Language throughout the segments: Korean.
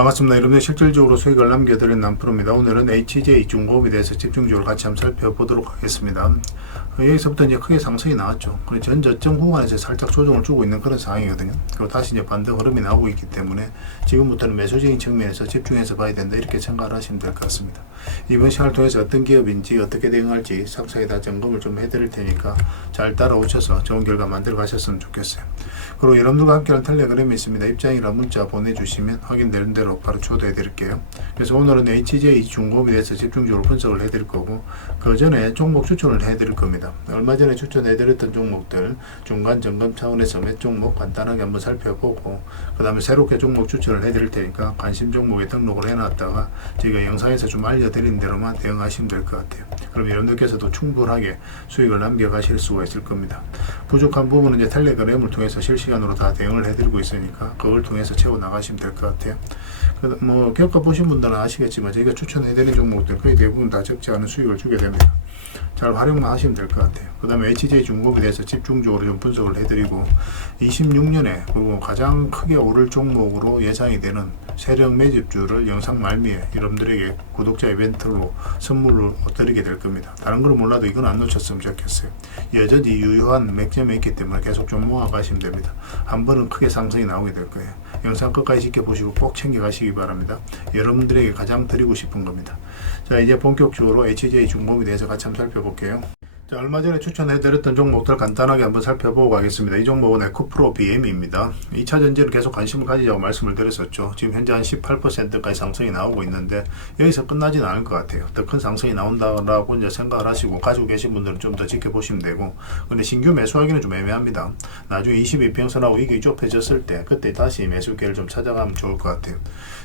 반갑습니다. 여러분들 실질적으로 수익을 남겨드린 남프로입니다. 오늘은 HJ 중공업에 대해서 집중적으로 같이 한번 살펴보도록 하겠습니다. 여기서부터 이제 크게 상승이 나왔죠. 그리고 전 저점 구간에서 살짝 조정을 주고 있는 그런 상황이거든요. 그리고 다시 이제 반등 흐름이 나오고 있기 때문에 지금부터는 매수적인 측면에서 집중해서 봐야 된다, 이렇게 생각을 하시면 될 것 같습니다. 이번 시간을 통해서 어떤 기업인지 어떻게 대응할지 상세히 다 점검을 좀 해드릴 테니까 잘 따라오셔서 좋은 결과 만들어 가셨으면 좋겠어요. 그리고 여러분들과 함께하는 텔레그램이 있습니다. 입장이라 문자 보내주시면 확인되는 대로 바로 초대해 드릴게요. 그래서 오늘은 HJ 중공업에 대해서 집중적으로 분석을 해 드릴 거고, 그 전에 종목 추천을 해 드릴 겁니다. 얼마 전에 추천해 드렸던 종목들 중간 점검 차원에서 몇 종목 간단하게 한번 살펴보고, 그 다음에 새롭게 종목 추천을 해 드릴 테니까 관심 종목에 등록을 해 놨다가 저희가 영상에서 좀 알려드린 대로만 대응하시면 될 것 같아요. 그럼 여러분들께서도 충분하게 수익을 남겨 가실 수가 있을 겁니다. 부족한 부분은 이제 텔레그램을 통해서 실시간으로 다 대응을 해 드리고 있으니까 그걸 통해서 채워 나가시면 될 것 같아요. 뭐 겪어보신 분들은 아시겠지만 저희가 추천해드린 종목들 거의 대부분 다 적지 않은 수익을 주게 됩니다. 잘 활용만 하시면 될 것 같아요. 그 다음에 HJ 중공업에 대해서 집중적으로 좀 분석을 해드리고, 26년에 그리고 가장 크게 오를 종목으로 예상이 되는 세력 매집주를 영상 말미에 여러분들에게 구독자 이벤트로 선물을 드리게 될 겁니다. 다른 걸 몰라도 이건 안 놓쳤으면 좋겠어요. 여전히 유효한 맥점이 있기 때문에 계속 좀 모아가시면 됩니다. 한 번은 크게 상승이 나오게 될 거예요. 영상 끝까지 지켜보시고 꼭 챙겨가시기 바랍니다. 여러분들에게 가장 드리고 싶은 겁니다. 자, 이제 본격적으로 HJ 중공업에 대해서 같이 한번 살펴볼게요. 자, 얼마 전에 추천해드렸던 종목들 간단하게 한번 살펴보고 가겠습니다. 이 종목은 에코프로 BM입니다. 2차 전지를 계속 관심을 가지자고 말씀을 드렸었죠. 지금 현재 한 18%까지 상승이 나오고 있는데 여기서 끝나지는 않을 것 같아요. 더 큰 상승이 나온다라고 이제 생각을 하시고 가지고 계신 분들은 좀 더 지켜보시면 되고, 근데 신규 매수하기는 좀 애매합니다. 나중에 22평선하고 이게 좁혀졌을 때 그때 다시 매수 기회를 좀 찾아가면 좋을 것 같아요.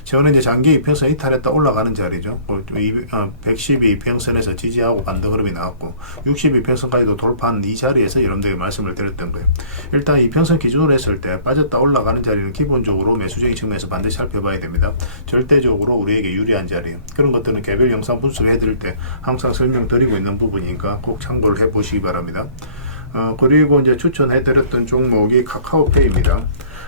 최근에 이제 장기 이평선 이탈했다 올라가는 자리죠. 112평선에서 지지하고 반등 흐름이 나왔고 62평선까지도 돌파한 이 자리에서 여러분들에게 말씀을 드렸던 거예요. 일단 이평선 기준으로 했을 때 빠졌다 올라가는 자리는 기본적으로 매수적인 측면에서 반드시 살펴봐야 됩니다. 절대적으로 우리에게 유리한 자리예요. 그런 것들은 개별 영상 분석을 해드릴 때 항상 설명드리고 있는 부분이니까 꼭 참고를 해보시기 바랍니다. 그리고 이제 추천해드렸던 종목이 카카오페이입니다.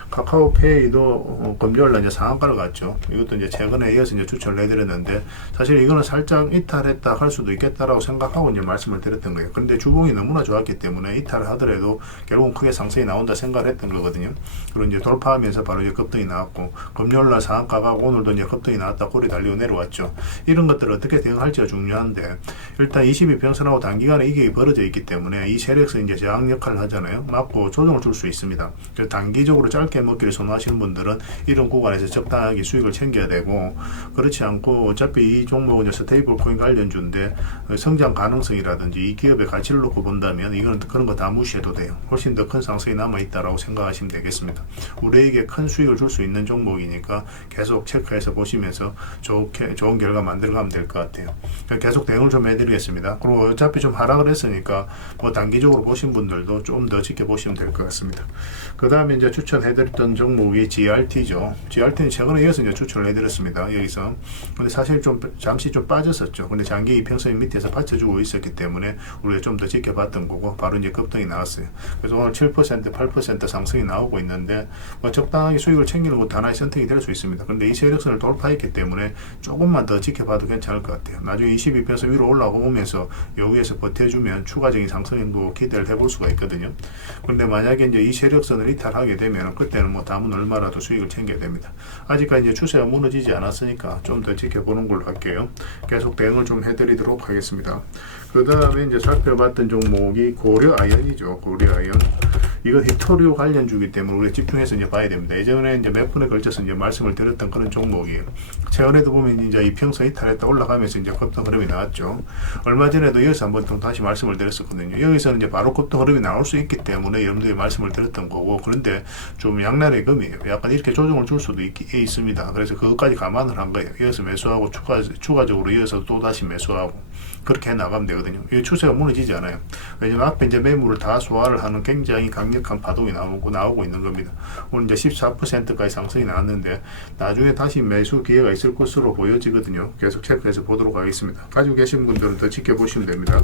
카카오페이도 금요일날 이제 상한가를 갔죠. 이것도 이제 최근에 이어서 이제 추천을 해드렸는데, 사실 이거는 살짝 이탈했다 할 수도 있겠다라고 생각하고 이제 말씀을 드렸던 거예요. 그런데 주봉이 너무나 좋았기 때문에 이탈을 하더라도 결국은 크게 상승이 나온다 생각을 했던 거거든요. 그리고 이제 돌파하면서 바로 이제 급등이 나왔고, 금요일날 상한가 가고 오늘도 이제 급등이 나왔다 꼬리 달리고 내려왔죠. 이런 것들을 어떻게 대응할지가 중요한데, 일단 22평선하고 단기간에 이게 벌어져 있기 때문에 이 세력에서 이제 저항 역할을 하잖아요. 맞고 조정을 줄 수 있습니다. 그래서 단기적으로 짧게 먹기를 선호하시는 분들은 이런 구간에서 적당하게 수익을 챙겨야 되고, 그렇지 않고 어차피 이 종목은 스테이블 코인 관련주인데 성장 가능성이라든지 이 기업의 가치를 놓고 본다면 이거는 그런 거 다 무시해도 돼요. 훨씬 더 큰 상승이 남아있다라고 생각하시면 되겠습니다. 우리에게 큰 수익을 줄 수 있는 종목이니까 계속 체크해서 보시면서 좋은 결과 만들어가면 될 것 같아요. 계속 대응을 좀 해드리겠습니다. 그리고 어차피 좀 하락을 했으니까 뭐 단기적으로 보신 분들도 좀 더 지켜보시면 될 것 같습니다. 그 다음에 이제 추천해드렸던 종목이 GRT죠. GRT는 최근에 이어서 이제 추천을 해드렸습니다. 여기서. 근데 사실 좀 잠시 좀 빠졌었죠. 근데 장기 이평선 밑에서 받쳐주고 있었기 때문에 우리가 좀 더 지켜봤던 거고, 바로 이제 급등이 나왔어요. 그래서 오늘 7%, 8% 상승이 나오고 있는데, 뭐 적당하게 수익을 챙기는 것도 하나의 선택이 될 수 있습니다. 그런데 이 세력선을 돌파했기 때문에 조금만 더 지켜봐도 괜찮을 것 같아요. 나중에 22평선 위로 올라오면서 여기에서 버텨주면 추가적인 상승도 기대를 해볼 수가 있거든요. 그런데 만약에 이제 이 세력선을 이탈하게 되면 그때는 뭐 담은 얼마라도 수익을 챙겨야 됩니다. 아직까지 이제 추세가 무너지지 않았으니까 좀 더 지켜보는 걸로 할게요. 계속 대응을 좀 해드리도록 하겠습니다. 그 다음에 이제 살펴봤던 종목이 고려아연이죠. 고려아연. 이건 히토류 관련주기 때문에 우리가 집중해서 이제 봐야 됩니다. 예전에 이제 몇 번에 걸쳐서 이제 말씀을 드렸던 그런 종목이에요. 최근에도 보면 이제 이평선 이탈했다 올라가면서 이제 급등 흐름이 나왔죠. 얼마 전에도 여기서 한번 또 다시 말씀을 드렸었거든요. 여기서는 이제 바로 급등 흐름이 나올 수 있기 때문에 여러분들이 말씀을 드렸던 거고, 그런데 좀 양날의 검이에요. 약간 이렇게 조정을 줄 수도 있습니다. 그래서 그것까지 감안을 한 거예요. 이어서 매수하고 추가적으로 이어서 또 다시 매수하고 그렇게 해 나가면 되거든요. 이 추세가 무너지지 않아요. 왜냐면 앞에 이제 매물을 다 소화를 하는 굉장히 강력한 강력한 파동이 나오고 있는 겁니다. 오늘 이제 14%까지 상승이 나왔는데 나중에 다시 매수 기회가 있을 것으로 보여지거든요. 계속 체크해서 보도록 하겠습니다. 가지고 계신 분들은 더 지켜보시면 됩니다.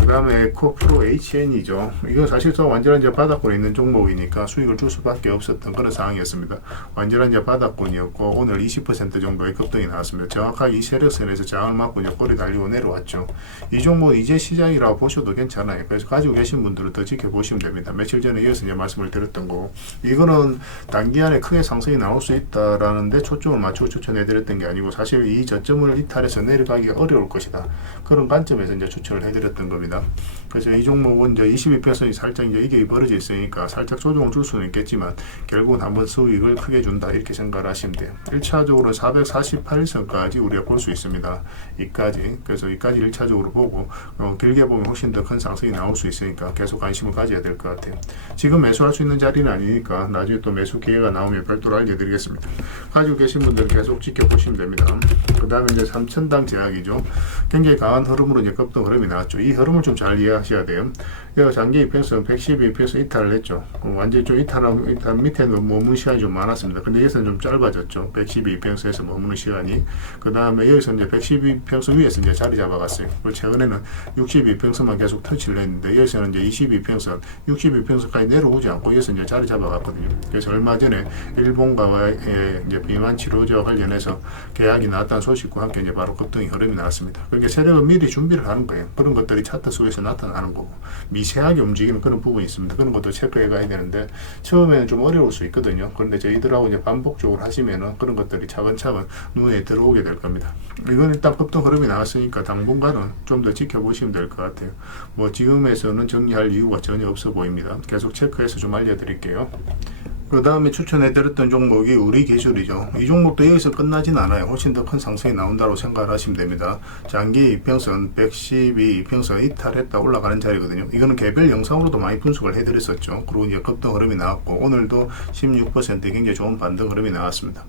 그 다음에 에코프로 HN이죠. 이건 사실상 완전한 이제 바닥권에 있는 종목이니까 수익을 줄 수밖에 없었던 그런 상황이었습니다. 완전한 이제 바닥권이었고 오늘 20% 정도의 급등이 나왔습니다. 정확하게 이 세력선에서 저항을 맞고 이제 꼬리 달리고 내려왔죠. 이 종목은 이제 시작이라고 보셔도 괜찮아요. 그래서 가지고 계신 분들은 더 지켜보시면 됩니다. 며칠 전에 이어서 이제 말씀을 드렸던 거고, 이거는 단기간에 크게 상승이 나올 수 있다라는데 초점을 맞추고 추천해드렸던 게 아니고 사실 이 저점을 이탈해서 내려가기가 어려울 것이다. 그런 관점에서 이제 추천을 해드렸던 겁니다. 그래서 이 종목은 이제 22%이 살짝 이제 이게 벌어져 있으니까 살짝 조정을 줄 수는 있겠지만 결국은 한번 수익을 크게 준다 이렇게 생각을 하시면 돼요. 1차적으로 448선까지 우리가 볼 수 있습니다. 이까지. 그래서 이까지 1차적으로 보고 길게 보면 훨씬 더 큰 상승이 나올 수 있으니까 계속 관심을 가져야 될 것 같아요. 지금 매수할 수 있는 자리는 아니니까 나중에 또 매수 기회가 나오면 별도로 알려드리겠습니다. 가지고 계신 분들은 계속 지켜보시면 됩니다. 그 다음에 이제 3천당 제약이죠. 굉장히 강한 흐름으로 이제 급등 흐름이 나왔죠. 이 흐름을 좀 잘 이해하셔야 돼요. 여기가 장기 이평선 112에서 이탈을 했죠. 완전히 좀 이탈 밑에는 머무는 시간이 좀 많았습니다. 근데 여기서는 좀 짧아졌죠. 112평선에서 머무는 시간이. 그 다음에 여기서 이제 112평선 위에서 이제 자리 잡아갔어요. 그리고 최근에는 62평선만 계속 터치를 했는데 여기서는 이제 22평선, 62평선까지 내려오지 않고 여기서 이제 자리 잡아갔거든요. 그래서 얼마 전에 일본과의 이제 비만 치료제와 관련해서 계약이 나왔다는 소식과 함께 이제 바로 급등이 흐름이 나왔습니다. 그러니까 세력은 미리 준비를 하는 거예요. 그런 것들이 차트 속에서 나타나는 거고 미세하게 움직이는 그런 부분이 있습니다. 그런 것도 체크해 가야 되는데 처음에는 좀 어려울 수 있거든요. 그런데 저희들하고 이제 반복적으로 하시면은 그런 것들이 차근차근 눈에 들어오게 될 겁니다. 이건 일단 급등 흐름이 나왔으니까 당분간은 좀 더 지켜보시면 될 것 같아요. 뭐 지금에서는 정리할 이유가 전혀 없어 보입니다. 계속 체크해서 좀 알려드릴게요. 그 다음에 추천해드렸던 종목이 우리기술이죠. 이 종목도 여기서 끝나진 않아요. 훨씬 더 큰 상승이 나온다고 생각을 하시면 됩니다. 장기 이평선 112 이평선 이탈했다 올라가는 자리거든요. 이거는 개별 영상으로도 많이 분석을 해드렸었죠. 그리고 이제 급등 흐름이 나왔고 오늘도 16% 굉장히 좋은 반등 흐름이 나왔습니다.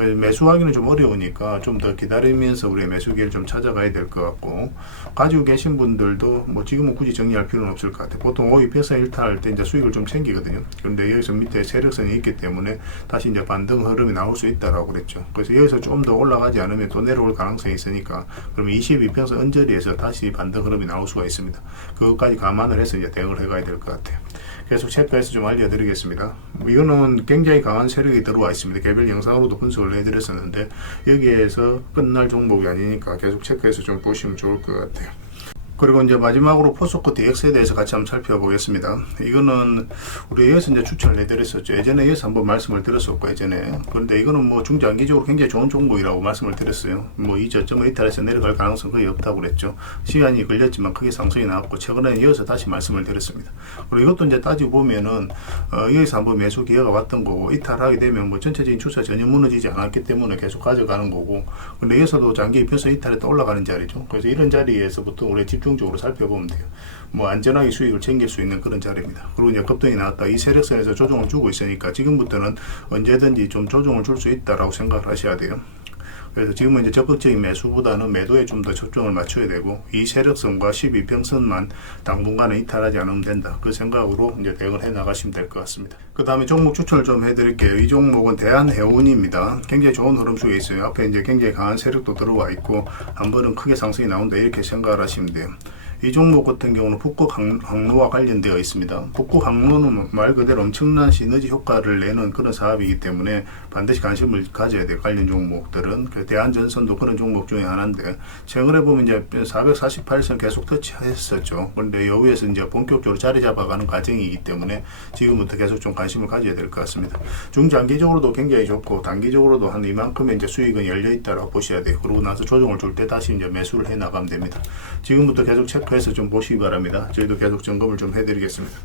매수하기는 좀 어려우니까 좀 더 기다리면서 우리의 매수기를 좀 찾아가야 될 것 같고, 가지고 계신 분들도 뭐 지금은 굳이 정리할 필요는 없을 것 같아요. 보통 5위평선 일탈할 때 이제 수익을 좀 챙기거든요. 그런데 여기서 밑에 세력선이 있기 때문에 다시 이제 반등 흐름이 나올 수 있다라고 그랬죠. 그래서 여기서 좀 더 올라가지 않으면 또 내려올 가능성이 있으니까 그러면 22평선 언저리에서 다시 반등 흐름이 나올 수가 있습니다. 그것까지 감안을 해서 이제 대응을 해가야 될 것 같아요. 계속 체크해서 좀 알려드리겠습니다. 이거는 굉장히 강한 세력이 들어와 있습니다. 개별 영상으로도 분석을 해드렸었는데 여기에서 끝날 종목이 아니니까 계속 체크해서 좀 보시면 좋을 것 같아요. 그리고 이제 마지막으로 포스코 DX에 대해서 같이 한번 살펴보겠습니다. 이거는 우리 여기서 이제 추천을 해드렸었죠. 예전에 여기서 한번 말씀을 드렸었고, 예전에. 그런데 이거는 뭐 중장기적으로 굉장히 좋은 종목이라고 말씀을 드렸어요. 뭐 이 저점을 이탈해서 내려갈 가능성 거의 없다고 그랬죠. 시간이 걸렸지만 크게 상승이 나왔고, 최근에 이어서 다시 말씀을 드렸습니다. 그리고 이것도 이제 따지고 보면은, 여기서 한번 매수 기회가 왔던 거고, 이탈하게 되면 뭐 전체적인 추세 전혀 무너지지 않았기 때문에 계속 가져가는 거고, 근데 여기서도 장기 이평선 이탈했다 올라가는 자리죠. 그래서 이런 자리에서부터 우리 집중적으로 살펴보면 돼요. 뭐 안전하게 수익을 챙길 수 있는 그런 자리입니다. 그리고 이제 급등이 나왔다. 이 세력선에서 조정을 주고 있으니까 지금부터는 언제든지 좀 조정을 줄 수 있다라고 생각을 하셔야 돼요. 그래서 지금은 이제 적극적인 매수보다는 매도에 좀 더 초점을 맞춰야 되고, 이 세력선과 12평선만 당분간은 이탈하지 않으면 된다. 그 생각으로 이제 대응을 해 나가시면 될 것 같습니다. 그 다음에 종목 추천을 좀 해드릴게요. 이 종목은 대한해운입니다. 굉장히 좋은 흐름 속에 있어요. 앞에 이제 굉장히 강한 세력도 들어와 있고, 한 번은 크게 상승이 나온다. 이렇게 생각을 하시면 돼요. 이 종목 같은 경우는 북극 항로와 관련되어 있습니다. 북극 항로는 말 그대로 엄청난 시너지 효과를 내는 그런 사업이기 때문에 반드시 관심을 가져야 돼요. 관련 종목들은. 그 대한전선도 그런 종목 중에 하나인데, 최근에 보면 이제 448선 계속 터치했었죠. 그런데 여기에서 이제 본격적으로 자리 잡아가는 과정이기 때문에 지금부터 계속 좀 관심을 가져야 될 것 같습니다. 중장기적으로도 굉장히 좋고, 단기적으로도 한 이만큼의 이제 수익은 열려 있다라고 보셔야 돼요. 그러고 나서 조정을 줄 때 다시 이제 매수를 해 나가면 됩니다. 지금부터 계속 체크해서 좀 보시기 바랍니다. 저희도 계속 점검을 좀 해드리겠습니다.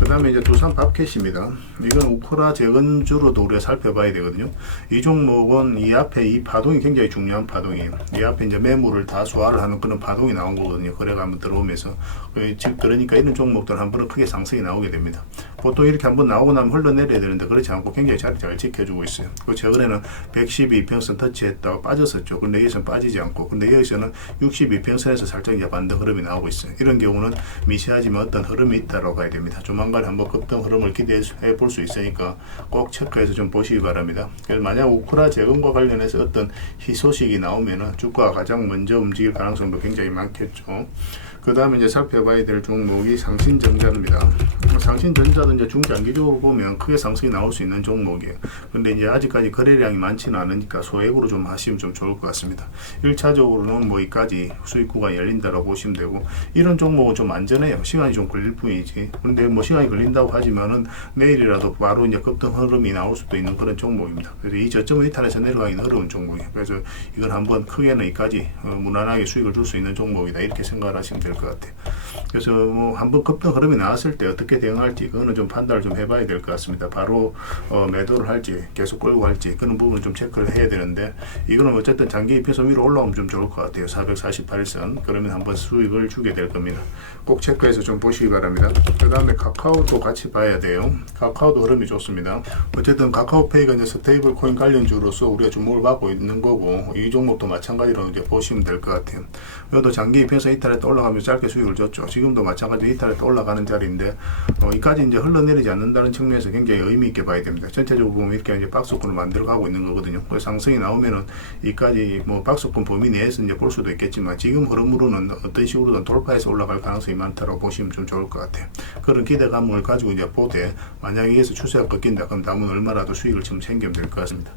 그 다음에 이제 두산 밥캣입니다. 이건 우크라 재건주로도 우리가 살펴봐야 되거든요. 이 종목은 이 앞에 이 파동이 굉장히 중요한 파동이에요. 이 앞에 이제 매물을 다 소화를 하는 그런 파동이 나온 거거든요. 거래가 한번 들어오면서. 그러니까 이런 종목들 한 번은 크게 상승이 나오게 됩니다. 보통 이렇게 한번 나오고 나면 흘러내려야 되는데 그렇지 않고 굉장히 자리 잘 지켜주고 있어요. 그 최근에는 112평선 터치했다고 빠졌었죠. 근데 여기서는 빠지지 않고, 근데 여기서는 62평선에서 살짝 이제 반등 흐름이 나오고 있어요. 이런 경우는 미세하지만 어떤 흐름이 있다고 봐야 됩니다. 조만간 중간에 한번 급등 흐름을 기대해 볼 수 있으니까 꼭 체크해서 좀 보시기 바랍니다. 그래서 만약 우크라 재건과 관련해서 어떤 희소식이 나오면은 주가가 가장 먼저 움직일 가능성도 굉장히 많겠죠. 그 다음에 이제 살펴봐야 될 종목이 상신전자입니다. 상신전자도 이제 중장기적으로 보면 크게 상승이 나올 수 있는 종목이에요. 근데 이제 아직까지 거래량이 많지는 않으니까 소액으로 좀 하시면 좀 좋을 것 같습니다. 1차적으로는 뭐 이까지 수익 구간이 열린다고 보시면 되고, 이런 종목은 좀 안전해요. 시간이 좀 걸릴 뿐이지. 근데 뭐 시간이 걸린다고 하지만은 내일이라도 바로 이제 급등 흐름이 나올 수도 있는 그런 종목입니다. 그래서 이 저점을 이탈해서 내려가기는 어려운 종목이에요. 그래서 이건 한번 크게는 이까지 무난하게 수익을 줄 수 있는 종목이다, 이렇게 생각을 하시면 될 것 같아요. 그래서 뭐 한번 급등 흐름이 나왔을 때 어떻게 대응할지 그거는 좀 판단을 좀 해봐야 될 것 같습니다. 바로 매도를 할지 계속 끌고 갈지 그런 부분을 좀 체크를 해야 되는데, 이거는 어쨌든 장기 입혀서 위로 올라오면 좀 좋을 것 같아요. 448선 그러면 한번 수익을 주게 될 겁니다. 꼭 체크해서 좀 보시기 바랍니다. 그 다음에 카카오도 같이 봐야 돼요. 카카오도 흐름이 좋습니다. 어쨌든 카카오페이가 이제 스테이블 코인 관련주로서 우리가 주목을 받고 있는 거고, 이 종목도 마찬가지로 이제 보시면 될 것 같아요. 이것도 장기 입혀서 이탈했다 올라가면서 짧게 수익을 줬죠. 지금도 마찬가지로 이탈했다 올라가는 자리인데, 이까지 이제 흘러내리지 않는다는 측면에서 굉장히 의미 있게 봐야 됩니다. 전체적으로 보면 이렇게 이제 박스권을 만들어 가고 있는 거거든요. 그래서 상승이 나오면은 이까지 뭐 박스권 범위 내에서 이제 볼 수도 있겠지만, 지금 흐름으로는 어떤 식으로든 돌파해서 올라갈 가능성이 많다고 보시면 좀 좋을 것 같아요. 그런 기대감을 가지고 이제 보되, 만약에 여기서 추세가 꺾인다 그럼 남은 얼마라도 수익을 좀 챙기면 될 것 같습니다.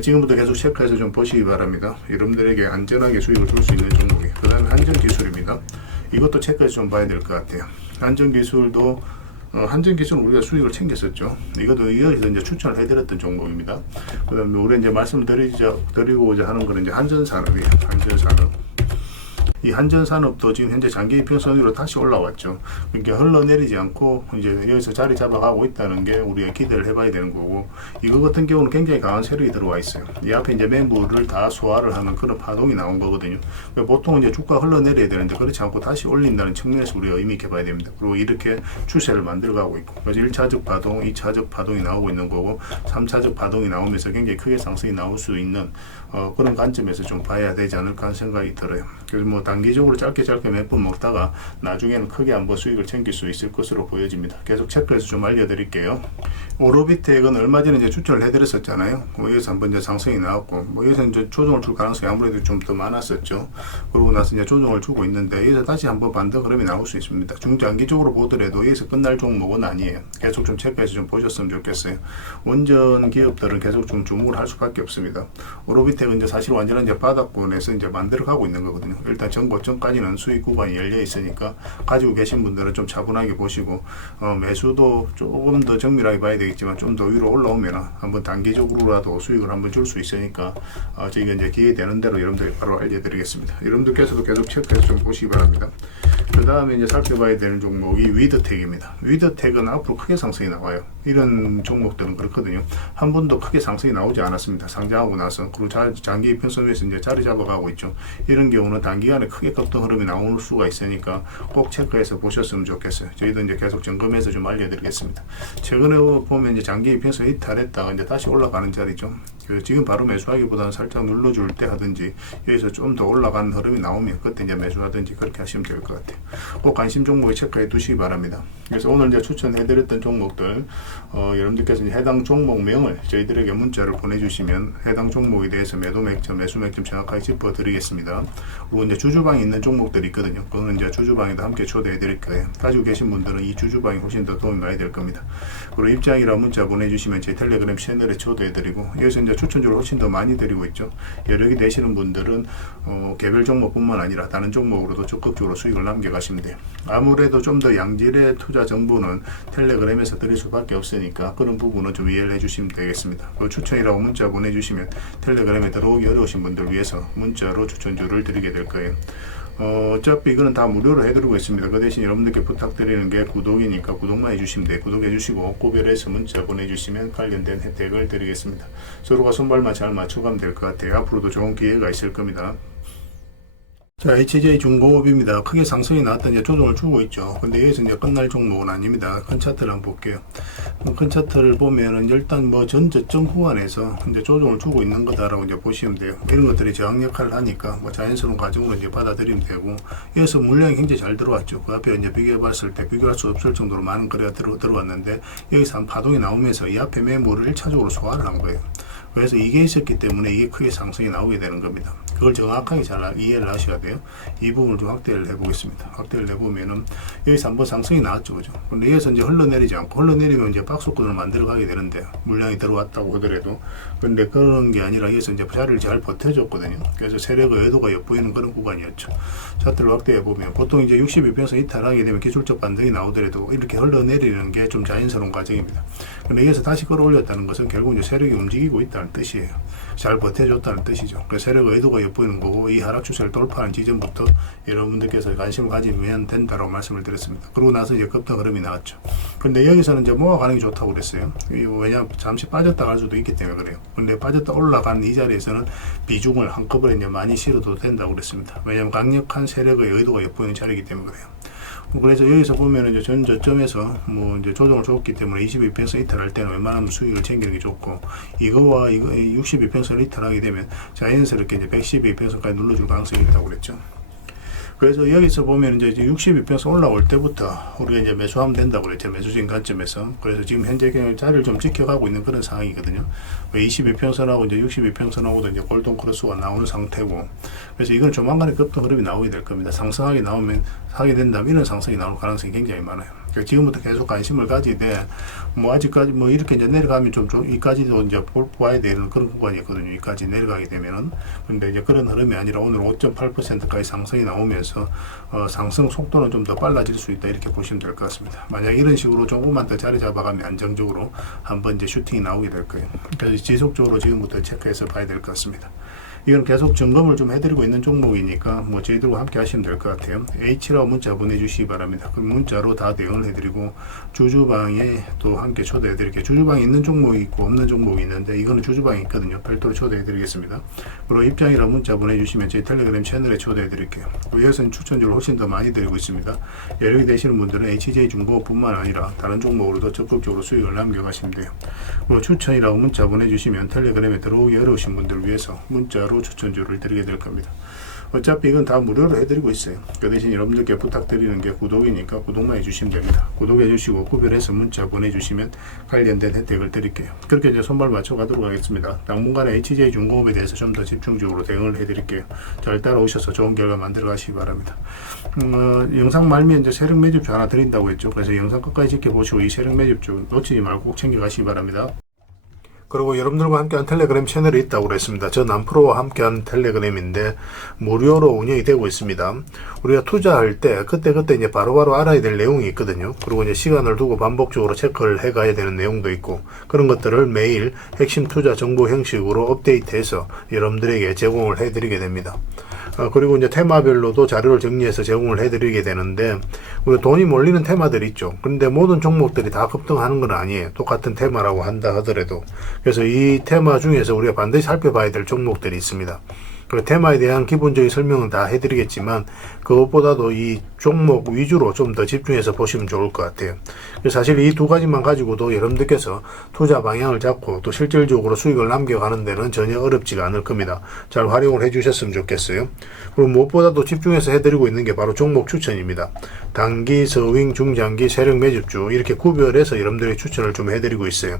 지금부터 계속 체크해서 좀 보시기 바랍니다. 여러분들에게 안전하게 수익을 줄 수 있는 종목이. 그 다음에 한전기술입니다. 이것도 체크해서 좀 봐야 될 것 같아요. 한전기술도 한전기술은 우리가 수익을 챙겼었죠. 이것도 이어서 이제 추천을 해드렸던 종목입니다. 그 다음에 우리 이제 말씀을 드리고자 하는 거는 이제 한전산업이에요. 한전산업. 이 한전산업도 지금 현재 장기 이평선으로 다시 올라왔죠. 그러니까 흘러내리지 않고 이제 여기서 자리 잡아가고 있다는 게 우리가 기대를 해봐야 되는 거고, 이거 같은 경우는 굉장히 강한 세력이 들어와 있어요. 이 앞에 이제 매물을 다 소화를 하는 그런 파동이 나온 거거든요. 그러니까 보통 이제 주가 흘러내려야 되는데 그렇지 않고 다시 올린다는 측면에서 우리가 의미 있게 봐야 됩니다. 그리고 이렇게 추세를 만들어가고 있고, 그래서 1차적 파동, 2차적 파동이 나오고 있는 거고, 3차적 파동이 나오면서 굉장히 크게 상승이 나올 수 있는 그런 관점에서 좀 봐야 되지 않을까 하는 생각이 들어요. 그래서 뭐 단기적으로 짧게 몇 번 먹다가 나중에는 크게 한번 수익을 챙길 수 있을 것으로 보여집니다. 계속 체크해서 좀 알려드릴게요. 오로비텍은 얼마 전에 이제 추천을 해드렸었잖아요. 여기서 한번 이제 상승이 나왔고, 여기서 이제 조정을 줄 가능성이 아무래도 좀 더 많았었죠. 그러고 나서 이제 조정을 주고 있는데, 여기서 다시 한번 반등 흐름이 나올 수 있습니다. 중장기적으로 보더라도 여기서 끝날 종목은 아니에요. 계속 좀 체크해서 좀 보셨으면 좋겠어요. 원전 기업들은 계속 좀 주목을 할 수밖에 없습니다. 오로비텍은 이제 사실 완전한 이제 바닥권에서 이제 만들어가고 있는 거거든요. 일단 전고점까지는 수익 구간이 열려 있으니까 가지고 계신 분들은 좀 차분하게 보시고, 매수도 조금 더 정밀하게 봐야 되겠지만 좀 더 위로 올라오면 한번 단기적으로라도 수익을 한번 줄 수 있으니까 저희가 이제 기회되는 대로 여러분들 바로 알려드리겠습니다. 여러분들께서도 계속 체크해서 좀 보시기 바랍니다. 그 다음에 이제 살펴봐야 되는 종목이 위드텍입니다. 위드텍은 앞으로 크게 상승이 나와요. 이런 종목들은 그렇거든요. 한 번도 크게 상승이 나오지 않았습니다. 상장하고 나서. 그리고 장기 이평선 위에서 이제 자리 잡아가고 있죠. 이런 경우는 단기간에 크게 급등 흐름이 나올 수가 있으니까 꼭 체크해서 보셨으면 좋겠어요. 저희도 이제 계속 점검해서 좀 알려드리겠습니다. 최근에 보면 이제 장기 이평선 이탈했다가 이제 다시 올라가는 자리죠. 지금 바로 매수하기보다는 살짝 눌러줄 때 하든지, 여기서 좀 더 올라가는 흐름이 나오면 그때 이제 매수하든지 그렇게 하시면 될 것 같아요. 꼭 관심 종목에 체크해 두시기 바랍니다. 그래서 오늘 이제 추천해드렸던 종목들, 여러분들께서 이제 해당 종목명을 저희들에게 문자를 보내주시면 해당 종목에 대해서 매도 맥점, 매수 맥점 정확하게 짚어드리겠습니다. 그리고 이제 주주방에 있는 종목들이 있거든요. 그거는 이제 주주방에도 함께 초대해드릴 거예요. 가지고 계신 분들은 이 주주방이 훨씬 더 도움이 많이 될 겁니다. 그리고 입장이라 문자 보내주시면 제 텔레그램 채널에 초대해드리고, 여기서 이제 추천주를 훨씬 더 많이 드리고 있죠. 여력이 되시는 분들은 개별 종목뿐만 아니라 다른 종목으로도 적극적으로 수익을 남겨가시면 돼요. 아무래도 좀 더 양질의 투자 정보는 텔레그램에서 드릴 수밖에 없으니까 그런 부분은 좀 이해를 해주시면 되겠습니다. 추천이라고 문자 보내주시면 텔레그램에 들어오기 어려우신 분들 위해서 문자로 추천주를 드리게 될 거예요. 어차피 이거는 다 무료로 해드리고 있습니다. 그 대신 여러분들께 부탁드리는 게 구독이니까 구독만 해주시면 돼요. 구독해주시고 고별해서 문자 보내주시면 관련된 혜택을 드리겠습니다. 서로가 손발만 잘 맞춰가면 될 것 같아요. 앞으로도 좋은 기회가 있을 겁니다. 자, HJ 중공업입니다. 크게 상승이 나왔다 이제 조정을 주고 있죠. 근데 여기서 이제 끝날 종목은 아닙니다. 큰 차트를 한번 볼게요. 큰 차트를 보면은 일단 뭐 전 저점 구간에서 이제 조정을 주고 있는 거다라고 이제 보시면 돼요. 이런 것들이 저항 역할을 하니까 뭐 자연스러운 과정으로 이제 받아들이면 되고, 여기서 물량이 굉장히 잘 들어왔죠. 그 앞에 이제 비교해 봤을 때 비교할 수 없을 정도로 많은 거래가 들어왔는데, 여기서 한 파동이 나오면서 이 앞에 매물을 1차적으로 소화를 한 거예요. 그래서 이게 있었기 때문에 이게 크게 상승이 나오게 되는 겁니다. 그걸 정확하게 잘 이해를 하셔야 돼요. 이 부분을 좀 확대를 해보겠습니다. 확대를 해보면은 여기서 한번 상승이 나왔죠, 그죠? 근데 여기서 이제 흘러내리지 않고, 흘러내리면 이제 박스권을 만들어가게 되는데, 물량이 들어왔다고 하더라도. 근데 그런 게 아니라 여기서 이제 자리를 잘 버텨줬거든요. 그래서 세력의 의도가 엿보이는 그런 구간이었죠. 차트를 확대해 보면 보통 이제 62평선 이탈하게 되면 기술적 반등이 나오더라도 이렇게 흘러내리는 게 좀 자연스러운 과정입니다. 근데 여기서 다시 끌어올렸다는 것은 결국 이제 세력이 움직이고 있다는 뜻이에요. 잘 버텨줬다는 뜻이죠. 그 세력의 의도가 엿보이는 거고, 이 하락 추세를 돌파하는 지점부터 여러분들께서 관심을 가지면 된다고 말씀을 드렸습니다. 그러고 나서 이제 급등 흐름이 나왔죠. 근데 여기서는 이제 모아가는 게 좋다고 그랬어요. 왜냐하면 잠시 빠졌다 갈 수도 있기 때문에 그래요. 근데 빠졌다 올라가는 이 자리에서는 비중을 한꺼번에 이제 많이 실어도 된다고 그랬습니다. 왜냐하면 강력한 세력의 의도가 엿보이는 자리이기 때문에 그래요. 그래서 여기서 보면 이제 전 저점에서 뭐 이제 조정을 줬기 때문에 22평선 이탈할 때는 웬만하면 수익을 챙기는 게 좋고, 이거와 이거 62평선을 이탈하게 되면 자연스럽게 이제 112평선까지 눌러줄 가능성이 있다고 그랬죠. 그래서 여기서 보면 이제 62평선 올라올 때부터 우리가 이제 매수하면 된다고 그랬죠. 매수적인 관점에서. 그래서 지금 현재 자리를 좀 지켜가고 있는 그런 상황이거든요. 22평선하고 이제 62평선하고도 이제 골든 크로스가 나오는 상태고, 그래서 이건 조만간에 급등 흐름이 나오게 될 겁니다. 상승하게 나오면, 하게 된다면 이런 상승이 나올 가능성이 굉장히 많아요. 그러니까 지금부터 계속 관심을 가지되, 뭐 아직까지 뭐 이렇게 이제 내려가면 좀 이까지도 이제 봐야 되는 그런 구간이었거든요. 이까지 내려가게 되면은. 근데 이제 그런 흐름이 아니라 오늘 5.8%까지 상승이 나오면서 상승 속도는 좀 더 빨라질 수 있다, 이렇게 보시면 될 것 같습니다. 만약 이런 식으로 조금만 더 자리 잡아가면 안정적으로 한번 이제 슈팅이 나오게 될 거예요. 그래서 지속적으로 지금부터 체크해서 봐야 될 것 같습니다. 이건 계속 점검을 좀 해드리고 있는 종목이니까 뭐 저희들과 함께 하시면 될 것 같아요. H라고 문자 보내주시기 바랍니다. 그 문자로 다 대응을 해드리고, 주주방에 또 함께 초대해드릴게요. 주주방에 있는 종목이 있고 없는 종목이 있는데, 이거는 주주방이 있거든요. 별도로 초대해드리겠습니다. 그리고 입장이라고 문자 보내주시면 저희 텔레그램 채널에 초대해드릴게요. 여기서는 추천주를 훨씬 더 많이 드리고 있습니다. 여력이 되시는 분들은 HJ 중고뿐만 아니라 다른 종목으로도 적극적으로 수익을 남겨가시면 돼요. 그리고 추천이라고 문자 보내주시면 텔레그램에 들어오기 어려우신 분들을 위해서 문자로 추천주를 드리게 될 겁니다. 어차피 이건 다 무료로 해드리고 있어요. 그 대신 여러분들께 부탁드리는 게 구독이니까 구독만 해주시면 됩니다. 구독해 주시고 구별해서 문자 보내주시면 관련된 혜택을 드릴게요. 그렇게 이제 손발 맞춰 가도록 하겠습니다. 당분간에 HJ 중공업에 대해서 좀 더 집중적으로 대응을 해드릴게요. 잘 따라오셔서 좋은 결과 만들어 가시기 바랍니다. 영상 말미에 이제 세력 매집주 하나 드린다고 했죠. 그래서 영상 끝까지 지켜보시고 이 세력 매집주 놓치지 말고 꼭 챙겨 가시기 바랍니다. 그리고 여러분들과 함께한 텔레그램 채널이 있다고 그랬습니다. 저 남프로와 함께한 텔레그램인데 무료로 운영이 되고 있습니다. 우리가 투자할 때 그때 이제 바로바로 알아야 될 내용이 있거든요. 그리고 이제 시간을 두고 반복적으로 체크를 해 가야 되는 내용도 있고, 그런 것들을 매일 핵심 투자 정보 형식으로 업데이트해서 여러분들에게 제공을 해 드리게 됩니다. 그리고 이제 테마별로도 자료를 정리해서 제공을 해드리게 되는데, 우리 돈이 몰리는 테마들이 있죠. 그런데 모든 종목들이 다 급등하는 건 아니에요. 똑같은 테마라고 한다 하더라도. 그래서 이 테마 중에서 우리가 반드시 살펴봐야 될 종목들이 있습니다. 그 테마에 대한 기본적인 설명은 다 해드리겠지만, 그것보다도 이 종목 위주로 좀 더 집중해서 보시면 좋을 것 같아요. 사실 이 두 가지만 가지고도 여러분들께서 투자 방향을 잡고 또 실질적으로 수익을 남겨가는 데는 전혀 어렵지가 않을 겁니다. 잘 활용을 해주셨으면 좋겠어요. 그리고 무엇보다도 집중해서 해드리고 있는 게 바로 종목 추천입니다. 단기, 서윙, 중장기, 세력 매집주 이렇게 구별해서 여러분들의 추천을 좀 해드리고 있어요.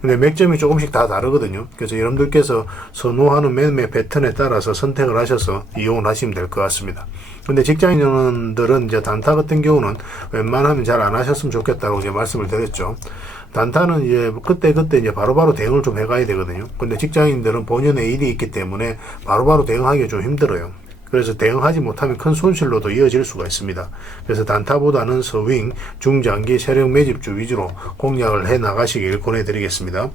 근데 맥점이 조금씩 다 다르거든요. 그래서 여러분들께서 선호하는 매매 패턴에 따라서 선택을 하셔서 이용을 하시면 될 것 같습니다. 근데 직장인들은 이제 단타 같은 경우는 웬만하면 잘 안 하셨으면 좋겠다고 이제 말씀을 드렸죠. 단타는 이제 그때 이제 바로바로 대응을 좀 해가야 되거든요. 근데 직장인들은 본연의 일이 있기 때문에 바로바로 대응하기가 좀 힘들어요. 그래서 대응하지 못하면 큰 손실로도 이어질 수가 있습니다. 그래서 단타보다는 서윙, 중장기, 세력 매집주 위주로 공략을 해 나가시길 권해드리겠습니다.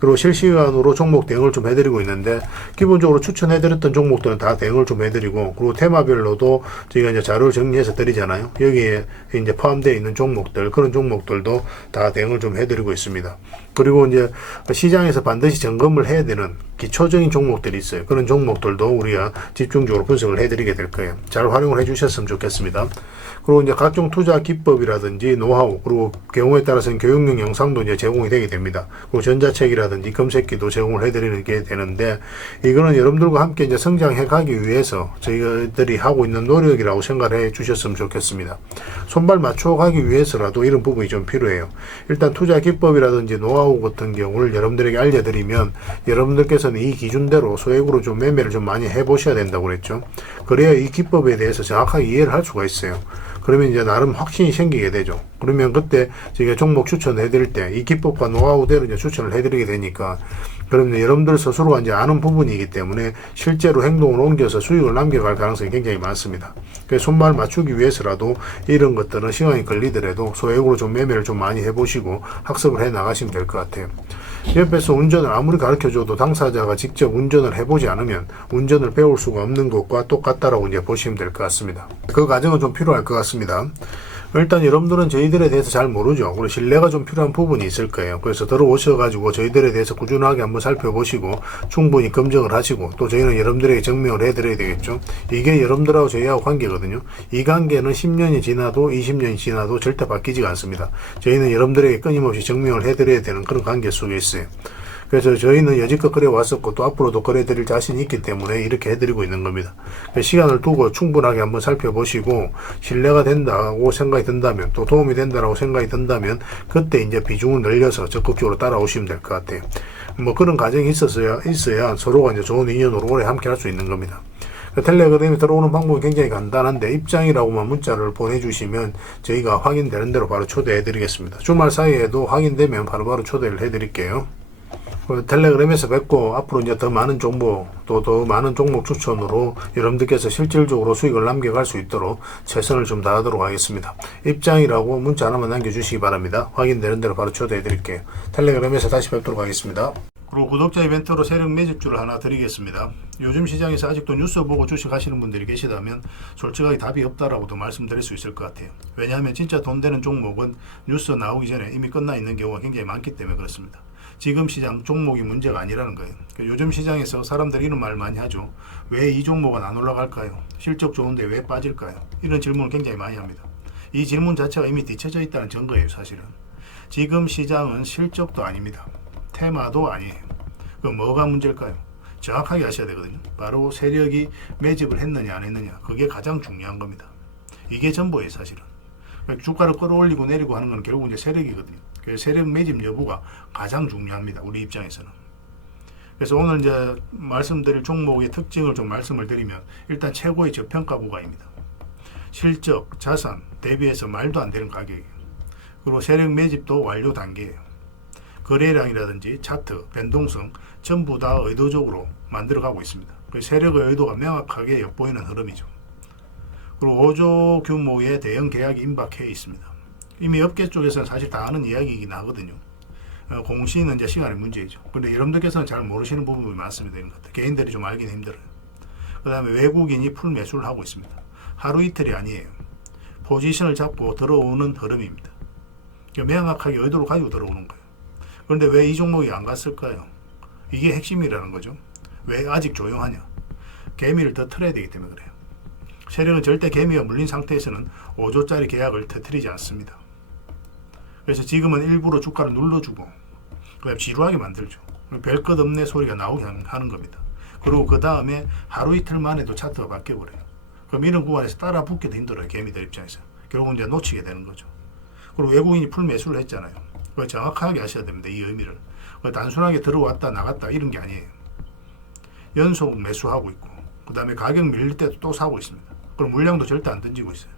그리고 실시간으로 종목 대응을 좀 해드리고 있는데, 기본적으로 추천해드렸던 종목들은 다 대응을 좀 해드리고, 그리고 테마별로도 저희가 이제 자료를 정리해서 드리잖아요. 여기에 이제 포함되어 있는 종목들, 그런 종목들도 다 대응을 좀 해드리고 있습니다. 그리고 이제 시장에서 반드시 점검을 해야 되는 기초적인 종목들이 있어요. 그런 종목들도 우리가 집중적으로 분석을 해드리게 될 거예요. 잘 활용을 해주셨으면 좋겠습니다. 그리고 이제 각종 투자 기법이라든지 노하우, 그리고 경우에 따라서는 교육용 영상도 이제 제공이 되게 됩니다. 그리고 전자책이라든지 검색기도 제공을 해드리는 게 되는데, 이거는 여러분들과 함께 이제 성장해 가기 위해서 저희들이 하고 있는 노력이라고 생각을 해 주셨으면 좋겠습니다. 손발 맞춰 가기 위해서라도 이런 부분이 좀 필요해요. 일단 투자 기법이라든지 노하우 같은 경우를 여러분들에게 알려드리면, 여러분들께서는 이 기준대로 소액으로 좀 매매를 좀 많이 해보셔야 된다고 그랬죠. 그래야 이 기법에 대해서 정확하게 이해를 할 수가 있어요. 그러면 이제 나름 확신이 생기게 되죠. 그러면 그때 저희가 종목 추천해 드릴 때 이 기법과 노하우대로 이제 추천을 해 드리게 되니까, 그러면 여러분들 스스로가 이제 아는 부분이기 때문에 실제로 행동을 옮겨서 수익을 남겨갈 가능성이 굉장히 많습니다. 그래서 손발 맞추기 위해서라도 이런 것들은 시간이 걸리더라도 소액으로 좀 매매를 좀 많이 해보시고 학습을 해 나가시면 될 것 같아요. 옆에서 운전을 아무리 가르쳐줘도 당사자가 직접 운전을 해보지 않으면 운전을 배울 수가 없는 것과 똑같다라고 이제 보시면 될 것 같습니다. 그 과정은 좀 필요할 것 같습니다. 일단 여러분들은 저희들에 대해서 잘 모르죠. 그리고 신뢰가 좀 필요한 부분이 있을 거예요. 그래서 들어오셔가지고 저희들에 대해서 꾸준하게 한번 살펴보시고 충분히 검증을 하시고, 또 저희는 여러분들에게 증명을 해드려야 되겠죠. 이게 여러분들하고 저희하고 관계거든요. 이 관계는 10년이 지나도 20년이 지나도 절대 바뀌지가 않습니다. 저희는 여러분들에게 끊임없이 증명을 해드려야 되는 그런 관계 속에 있어요. 그래서 저희는 여지껏 그래 왔었고 또 앞으로도 그래 드릴 자신이 있기 때문에 이렇게 해드리고 있는 겁니다. 시간을 두고 충분하게 한번 살펴보시고 신뢰가 된다고 생각이 든다면, 또 도움이 된다고 생각이 든다면 그때 이제 비중을 늘려서 적극적으로 따라오시면 될 것 같아요. 뭐 그런 과정이 있어야 서로가 이제 좋은 인연으로 오래 함께 할 수 있는 겁니다. 텔레그램에 들어오는 방법이 굉장히 간단한데, 입장이라고만 문자를 보내주시면 저희가 확인되는 대로 바로 초대해 드리겠습니다. 주말 사이에도 확인되면 바로바로 초대를 해 드릴게요. 텔레그램에서 뵙고, 앞으로 이제 더 많은 정보, 또 더 많은 종목 추천으로 여러분들께서 실질적으로 수익을 남겨갈 수 있도록 최선을 좀 다하도록 하겠습니다. 입장이라고 문자 하나만 남겨주시기 바랍니다. 확인되는 대로 바로 초대해 드릴게요. 텔레그램에서 다시 뵙도록 하겠습니다. 그리고 구독자 이벤트로 세력 매집주를 하나 드리겠습니다. 요즘 시장에서 아직도 뉴스 보고 주식하시는 분들이 계시다면 솔직하게 답이 없다라고도 말씀드릴 수 있을 것 같아요. 왜냐하면 진짜 돈 되는 종목은 뉴스 나오기 전에 이미 끝나 있는 경우가 굉장히 많기 때문에 그렇습니다. 지금 시장 종목이 문제가 아니라는 거예요. 요즘 시장에서 사람들이 이런 말을 많이 하죠. 왜 이 종목은 안 올라갈까요? 실적 좋은데 왜 빠질까요? 이런 질문을 굉장히 많이 합니다. 이 질문 자체가 이미 뒤쳐져 있다는 증거예요, 사실은. 지금 시장은 실적도 아닙니다. 테마도 아니에요. 그럼 뭐가 문제일까요? 정확하게 아셔야 되거든요. 바로 세력이 매집을 했느냐 안 했느냐, 그게 가장 중요한 겁니다. 이게 전부예요, 사실은. 주가를 끌어올리고 내리고 하는 건 결국 이제 세력이거든요. 그래서 세력 매집 여부가 가장 중요합니다, 우리 입장에서는. 그래서 오늘 이제 말씀드릴 종목의 특징을 좀 말씀을 드리면, 일단 최고의 저평가 구간입니다. 실적, 자산 대비해서 말도 안 되는 가격이에요. 그리고 세력 매집도 완료 단계예요. 거래량이라든지 차트, 변동성 전부 다 의도적으로 만들어가고 있습니다. 그 세력의 의도가 명확하게 엿보이는 흐름이죠. 그리고 5조 규모의 대형 계약이 임박해 있습니다. 이미 업계 쪽에서는 사실 다 아는 이야기이긴 하거든요. 공시는 이제 시간의 문제이죠. 그런데 여러분들께서는 잘 모르시는 부분이 많습니다. 이런 것들. 개인들이 좀 알기는 힘들어요. 그 다음에 외국인이 풀 매수를 하고 있습니다. 하루 이틀이 아니에요. 포지션을 잡고 들어오는 흐름입니다. 명확하게 의도를 가지고 들어오는 거예요. 그런데 왜 이 종목이 안 갔을까요? 이게 핵심이라는 거죠. 왜 아직 조용하냐? 개미를 더 틀어야 되기 때문에 그래요. 세력은 절대 개미가 물린 상태에서는 5조짜리 계약을 터뜨리지 않습니다. 그래서 지금은 일부러 주가를 눌러주고 그다음 지루하게 만들죠. 별 것 없네 소리가 나오게 하는 겁니다. 그리고 그 다음에 하루 이틀 만에도 차트가 바뀌어버려요. 그럼 이런 구간에서 따라 붙기도 힘들어요, 개미들 입장에서. 결국 이제 놓치게 되는 거죠. 그리고 외국인이 풀 매수를 했잖아요. 그걸 정확하게 아셔야 됩니다, 이 의미를. 단순하게 들어왔다 나갔다 이런 게 아니에요. 연속 매수하고 있고, 그 다음에 가격 밀릴 때도 또 사고 있습니다. 그럼 물량도 절대 안 던지고 있어요.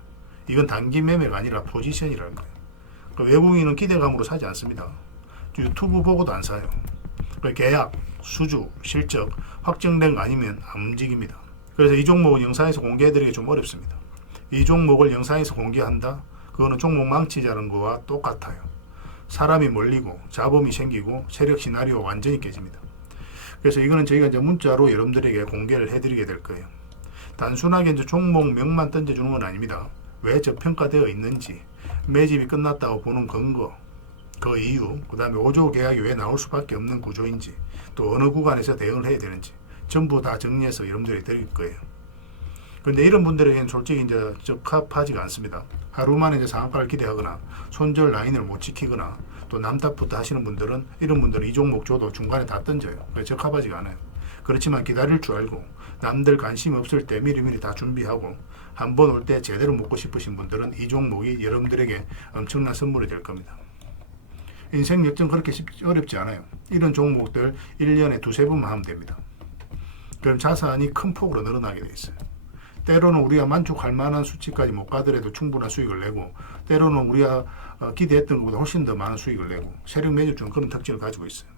이건 단기 매매가 아니라 포지션이라는 거예요. 그러니까 외국인은 기대감으로 사지 않습니다. 유튜브 보고도 안 사요. 계약, 수주, 실적 확정된 거 아니면 안 움직입니다. 그래서 이 종목은 영상에서 공개해드리기 좀 어렵습니다. 이 종목을 영상에서 공개한다? 그거는 종목 망치자는 거와 똑같아요. 사람이 몰리고 잡음이 생기고 세력 시나리오가 완전히 깨집니다. 그래서 이거는 저희가 이제 문자로 여러분들에게 공개를 해드리게 될 거예요. 단순하게 이제 종목명만 던져주는 건 아닙니다. 왜 저평가되어 있는지, 매집이 끝났다고 보는 근거, 그 이유, 그 다음에 5조 계약이 왜 나올 수밖에 없는 구조인지, 또 어느 구간에서 대응을 해야 되는지 전부 다 정리해서 여러분들이 드릴 거예요. 그런데 이런 분들에게는 솔직히 이제 적합하지가 않습니다. 하루 만에 이제 상한가를 기대하거나 손절 라인을 못 지키거나 또 남탓부터 하시는 분들은, 이런 분들은 이 종목 줘도 중간에 다 던져요. 적합하지가 않아요. 그렇지만 기다릴 줄 알고 남들 관심 없을 때 미리미리 다 준비하고 한 번 올 때 제대로 먹고 싶으신 분들은 이 종목이 여러분들에게 엄청난 선물이 될 겁니다. 인생 역전 그렇게 어렵지 않아요. 이런 종목들 1년에 두세 번만 하면 됩니다. 그럼 자산이 큰 폭으로 늘어나게 돼 있어요. 때로는 우리가 만족할 만한 수치까지 못 가더라도 충분한 수익을 내고, 때로는 우리가 기대했던 것보다 훨씬 더 많은 수익을 내고, 세력 매집주는 그런 특징을 가지고 있어요.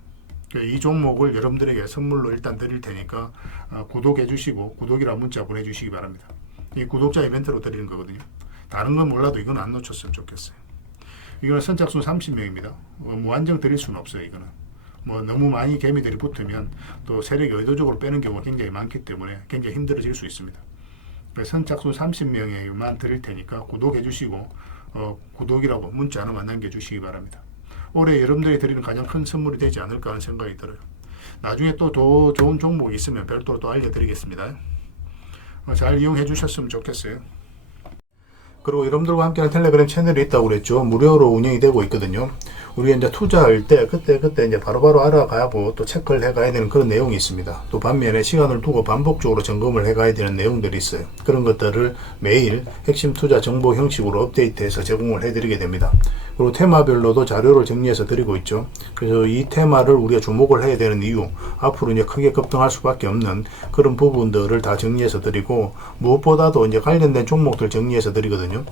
이 종목을 여러분들에게 선물로 일단 드릴 테니까 구독해 주시고 구독이라 문자 보내주시기 바랍니다. 이 구독자 이벤트로 드리는 거거든요. 다른 건 몰라도 이건 안 놓쳤으면 좋겠어요. 이거는 선착순 30명입니다. 무한정 드릴 수는 없어요. 이거는 너무 많이 개미들이 붙으면 또 세력이 의도적으로 빼는 경우가 굉장히 많기 때문에 굉장히 힘들어질 수 있습니다. 선착순 30명에만 드릴 테니까 구독해 주시고 구독이라고 문자 하나만 남겨주시기 바랍니다. 올해 여러분들이 드리는 가장 큰 선물이 되지 않을까 하는 생각이 들어요. 나중에 또 더 좋은 종목이 있으면 별도로 또 알려드리겠습니다. 잘 이용해 주셨으면 좋겠어요. 그리고 여러분들과 함께하는 텔레그램 채널이 있다고 그랬죠. 무료로 운영이 되고 있거든요. 우리가 이제 투자할 때 그때 이제 바로바로 알아가고 또 체크를 해가야 되는 그런 내용이 있습니다. 또 반면에 시간을 두고 반복적으로 점검을 해가야 되는 내용들이 있어요. 그런 것들을 매일 핵심 투자 정보 형식으로 업데이트해서 제공을 해드리게 됩니다. 그리고 테마별로도 자료를 정리해서 드리고 있죠. 그래서 이 테마를 우리가 주목을 해야 되는 이유, 앞으로 이제 크게 급등할 수밖에 없는 그런 부분들을 다 정리해서 드리고, 무엇보다도 이제 관련된 종목들 정리해서 드리거든요.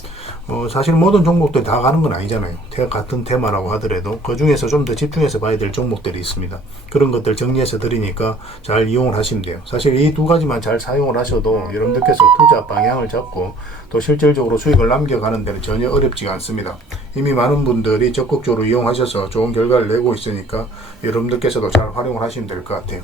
사실 모든 종목들이 다 가는 건 아니잖아요. 같은 테마라고 하더라도 그 중에서 좀 더 집중해서 봐야 될 종목들이 있습니다. 그런 것들 정리해서 드리니까 잘 이용을 하시면 돼요. 사실 이 두 가지만 잘 사용을 하셔도 여러분들께서 투자 방향을 잡고 또 실질적으로 수익을 남겨가는 데는 전혀 어렵지가 않습니다. 이미 많은 분들이 적극적으로 이용하셔서 좋은 결과를 내고 있으니까 여러분들께서도 잘 활용을 하시면 될 것 같아요.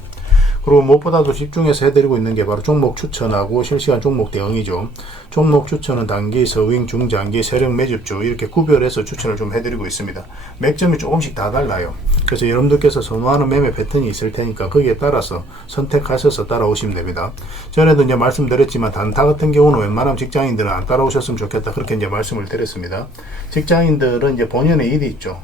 그리고 무엇보다도 집중해서 해드리고 있는 게 바로 종목 추천하고 실시간 종목 대응이죠. 종목 추천은 단기, 서윙, 중장기, 세력 매집주 이렇게 구별해서 추천을 좀 해드리고 있습니다. 맥점이 조금씩 다 달라요. 그래서 여러분들께서 선호하는 매매 패턴이 있을 테니까 거기에 따라서 선택하셔서 따라오시면 됩니다. 전에도 이제 말씀드렸지만 단타 같은 경우는 웬만하면 직장인들은 안 따라오셨으면 좋겠다, 그렇게 이제 말씀을 드렸습니다. 직장인들은 이제 본연의 일이 있죠.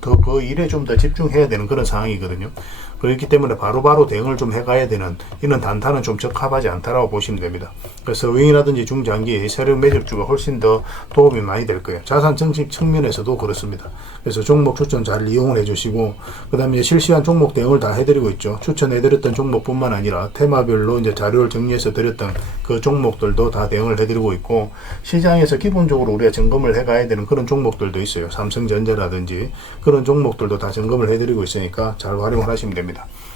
더 그 일에 좀 더 집중해야 되는 그런 상황이거든요. 그렇기 때문에 바로바로 대응을 좀 해가야 되는 이런 단타는 좀 적합하지 않다라고 보시면 됩니다. 그래서 서윙이라든지 중장기, 세력 매집주가 훨씬 더 도움이 많이 될 거예요. 자산 증식 측면에서도 그렇습니다. 그래서 종목 추천 잘 이용을 해주시고, 그 다음에 실시간 종목 대응을 다 해드리고 있죠. 추천해드렸던 종목뿐만 아니라 테마별로 이제 자료를 정리해서 드렸던 그 종목들도 다 대응을 해드리고 있고, 시장에서 기본적으로 우리가 점검을 해가야 되는 그런 종목들도 있어요. 삼성전자라든지 그런 종목들도 다 점검을 해드리고 있으니까 잘 활용을 하시면 됩니다.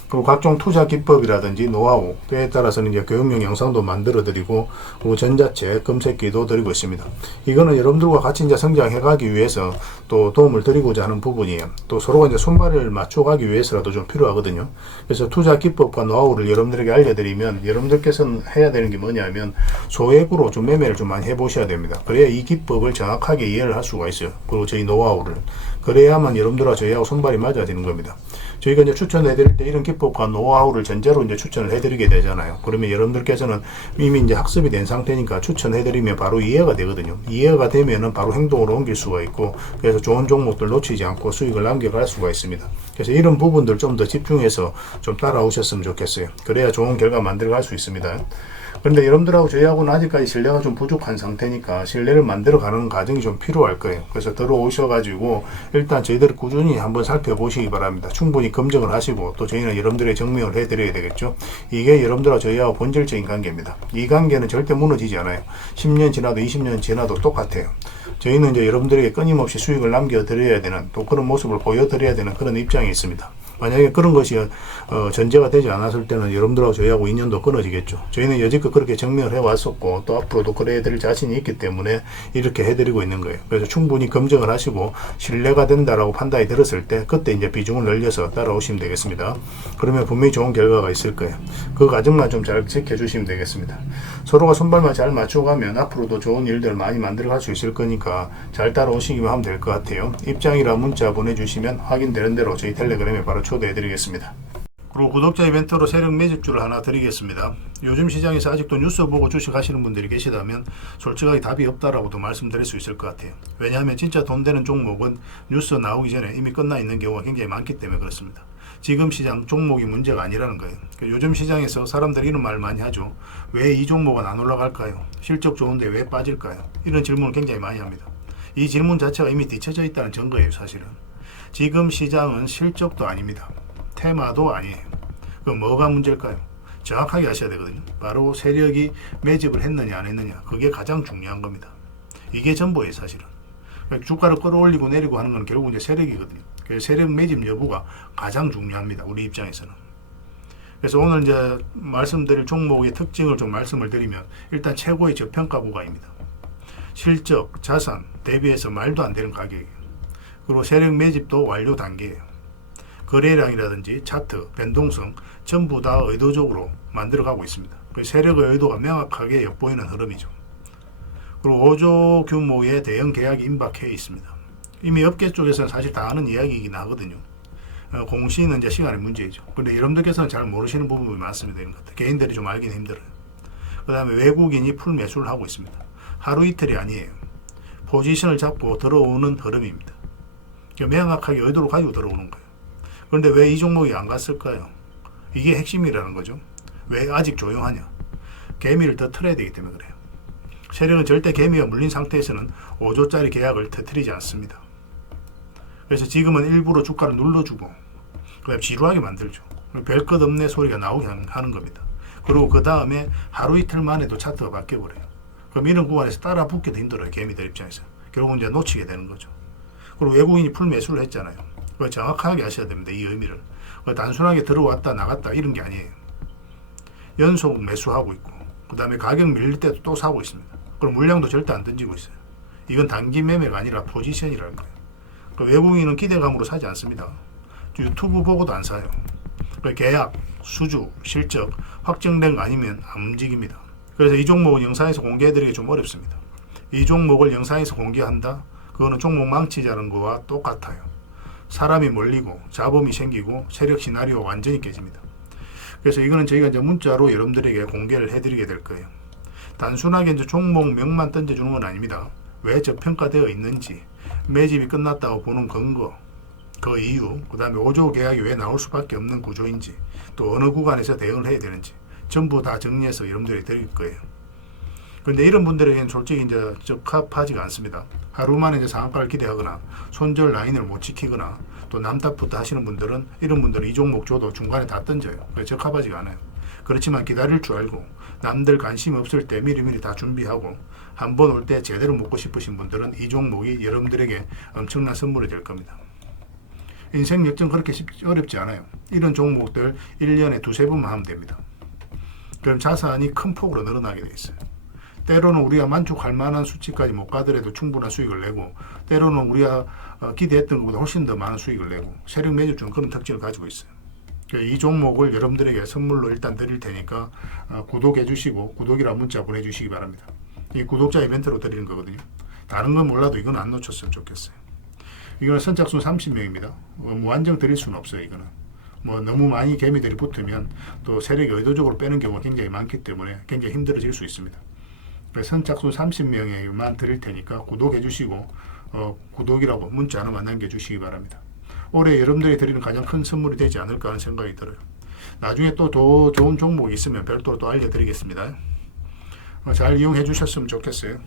그리고 각종 투자 기법이라든지 노하우, 때에 따라서는 이제 교육용 영상도 만들어 드리고, 그리고 전자책, 검색기도 드리고 있습니다. 이거는 여러분들과 같이 이제 성장해 가기 위해서 또 도움을 드리고자 하는 부분이에요. 또 서로가 이제 손발을 맞춰 가기 위해서라도 좀 필요하거든요. 그래서 투자 기법과 노하우를 여러분들에게 알려드리면 여러분들께서는 해야 되는 게 뭐냐면 소액으로 좀 매매를 좀 많이 해보셔야 됩니다. 그래야 이 기법을 정확하게 이해를 할 수가 있어요. 그리고 저희 노하우를. 그래야만 여러분들과 저희하고 손발이 맞아지는 겁니다. 저희가 이제 추천해드릴 때 이런 기법과 노하우를 전제로 이제 추천을 해드리게 되잖아요. 그러면 여러분들께서는 이미 이제 학습이 된 상태니까 추천해드리면 바로 이해가 되거든요. 이해가 되면은 바로 행동으로 옮길 수가 있고, 그래서 좋은 종목들 놓치지 않고 수익을 남겨갈 수가 있습니다. 그래서 이런 부분들 좀 더 집중해서 좀 따라오셨으면 좋겠어요. 그래야 좋은 결과 만들어갈 수 있습니다. 그런데 여러분들하고 저희하고는 아직까지 신뢰가 좀 부족한 상태니까 신뢰를 만들어가는 과정이 좀 필요할 거예요. 그래서 들어오셔가지고 일단 저희들을 꾸준히 한번 살펴보시기 바랍니다. 충분히 검증을 하시고, 또 저희는 여러분들의 증명을 해드려야 되겠죠. 이게 여러분들하고 저희하고 본질적인 관계입니다. 이 관계는 절대 무너지지 않아요. 10년 지나도 20년 지나도 똑같아요. 저희는 이제 여러분들에게 끊임없이 수익을 남겨드려야 되는, 또 그런 모습을 보여드려야 되는 그런 입장이 있습니다. 만약에 그런 것이 전제가 되지 않았을 때는 여러분들하고 저희하고 인연도 끊어지겠죠. 저희는 여지껏 그렇게 정리를 해왔었고 또 앞으로도 그래 드릴 자신이 있기 때문에 이렇게 해드리고 있는 거예요. 그래서 충분히 검증을 하시고 신뢰가 된다라고 판단이 들었을 때 그때 이제 비중을 늘려서 따라오시면 되겠습니다. 그러면 분명히 좋은 결과가 있을 거예요. 그 과정만 좀 잘 지켜주시면 되겠습니다. 서로가 손발만 잘 맞추고 가면 앞으로도 좋은 일들을 많이 만들어갈 수 있을 거니까 잘 따라오시기만 하면 될 것 같아요. 입장이라 문자 보내주시면 확인되는 대로 저희 텔레그램에 바로 초대해 드리겠습니다. 그리고 구독자 이벤트로 세력 매집주를 하나 드리겠습니다. 요즘 시장에서 아직도 뉴스 보고 주식하시는 분들이 계시다면 솔직하게 답이 없다라고도 말씀드릴 수 있을 것 같아요. 왜냐하면 진짜 돈 되는 종목은 뉴스 나오기 전에 이미 끝나 있는 경우가 굉장히 많기 때문에 그렇습니다. 지금 시장 종목이 문제가 아니라는 거예요. 요즘 시장에서 사람들이 이런 말 많이 하죠. 왜 이 종목은 안 올라갈까요? 실적 좋은데 왜 빠질까요? 이런 질문을 굉장히 많이 합니다. 이 질문 자체가 이미 뒤쳐져 있다는 증거예요. 사실은 지금 시장은 실적도 아닙니다. 테마도 아니에요. 그럼 뭐가 문제일까요? 정확하게 아셔야 되거든요. 바로 세력이 매집을 했느냐 안 했느냐, 그게 가장 중요한 겁니다. 이게 전부예요. 사실은 주가를 끌어올리고 내리고 하는 건 결국 이제 세력이거든요. 그래서 세력 매집 여부가 가장 중요합니다. 우리 입장에서는. 그래서 오늘 이제 말씀드릴 종목의 특징을 좀 말씀을 드리면, 일단 최고의 저평가 구간입니다. 실적, 자산 대비해서 말도 안 되는 가격이에요. 그리고 세력 매집도 완료 단계예요. 거래량이라든지 차트, 변동성 전부 다 의도적으로 만들어가고 있습니다. 세력의 의도가 명확하게 엿보이는 흐름이죠. 그리고 5조 규모의 대형 계약이 임박해 있습니다. 이미 업계 쪽에서는 사실 다 아는 이야기이긴 하거든요. 공시는 이제 시간의 문제이죠. 그런데 여러분들께서는 잘 모르시는 부분이 많습니다. 이런 것들. 개인들이 좀 알긴 힘들어요. 그 다음에 외국인이 풀 매수를 하고 있습니다. 하루 이틀이 아니에요. 포지션을 잡고 들어오는 흐름입니다. 명확하게 의도를 가지고 들어오는 거예요. 그런데 왜 이 종목이 안 갔을까요? 이게 핵심이라는 거죠. 왜 아직 조용하냐? 개미를 더 틀어야 되기 때문에 그래요. 세력은 절대 개미가 물린 상태에서는 5조짜리 계약을 터뜨리지 않습니다. 그래서 지금은 일부러 주가를 눌러주고 그다음에 지루하게 만들죠. 별것 없네 소리가 나오게 하는 겁니다. 그리고 그 다음에 하루 이틀 만에도 차트가 바뀌어버려요. 그럼 이런 구간에서 따라 붙기도 힘들어요. 개미들 입장에서. 결국은 이제 놓치게 되는 거죠. 그리고 외국인이 풀 매수를 했잖아요. 그걸 정확하게 아셔야 됩니다. 이 의미를. 단순하게 들어왔다 나갔다 이런 게 아니에요. 연속 매수하고 있고 그 다음에 가격 밀릴 때도 또 사고 있습니다. 그럼 물량도 절대 안 던지고 있어요. 이건 단기 매매가 아니라 포지션이라는 거예요. 외국인은 기대감으로 사지 않습니다. 유튜브 보고도 안 사요. 계약, 수주, 실적 확정된 거 아니면 안 움직입니다. 그래서 이 종목은 영상에서 공개해드리기 좀 어렵습니다. 이 종목을 영상에서 공개한다? 그거는 종목 망치자는 거와 똑같아요. 사람이 몰리고 잡음이 생기고 세력 시나리오가 완전히 깨집니다. 그래서 이거는 저희가 이제 문자로 여러분들에게 공개를 해드리게 될 거예요. 단순하게 이제 종목명만 던져주는 건 아닙니다. 왜 저평가되어 있는지, 매집이 끝났다고 보는 근거, 그 이유, 그 다음에 5조 계약이 왜 나올 수밖에 없는 구조인지, 또 어느 구간에서 대응을 해야 되는지 전부 다 정리해서 여러분들이 드릴 거예요. 그런데 이런 분들에게는 솔직히 이제 적합하지가 않습니다. 하루 만에 이제 상한가를 기대하거나 손절 라인을 못 지키거나 또 남탓부터 하시는 분들은, 이런 분들은 이 종목 줘도 중간에 다 던져요. 적합하지가 않아요. 그렇지만 기다릴 줄 알고 남들 관심 없을 때 미리미리 다 준비하고 한번 올 때 제대로 먹고 싶으신 분들은 이 종목이 여러분들에게 엄청난 선물이 될 겁니다. 인생 역전 그렇게 어렵지 않아요. 이런 종목들 1년에 두세 번만 하면 됩니다. 그럼 자산이 큰 폭으로 늘어나게 돼 있어요. 때로는 우리가 만족할 만한 수치까지 못 가더라도 충분한 수익을 내고, 때로는 우리가 기대했던 것보다 훨씬 더 많은 수익을 내고, 세력 매집주는 그런 특징을 가지고 있어요. 이 종목을 여러분들에게 선물로 일단 드릴 테니까 구독해 주시고 구독이라 문자 보내주시기 바랍니다. 이 구독자 이벤트로 드리는 거거든요. 다른 건 몰라도 이건 안 놓쳤으면 좋겠어요. 이거는 선착순 30명입니다. 무한정 드릴 수는 없어요. 이거는 너무 많이 개미들이 붙으면 또 세력이 의도적으로 빼는 경우가 굉장히 많기 때문에 굉장히 힘들어질 수 있습니다. 선착순 30명에만 드릴 테니까 구독해 주시고 구독이라고 문자 하나만 남겨주시기 바랍니다. 올해 여러분들이 드리는 가장 큰 선물이 되지 않을까 하는 생각이 들어요. 나중에 또 더 좋은 종목이 있으면 별도로 또 알려드리겠습니다. 잘 이용해 주셨으면 좋겠어요.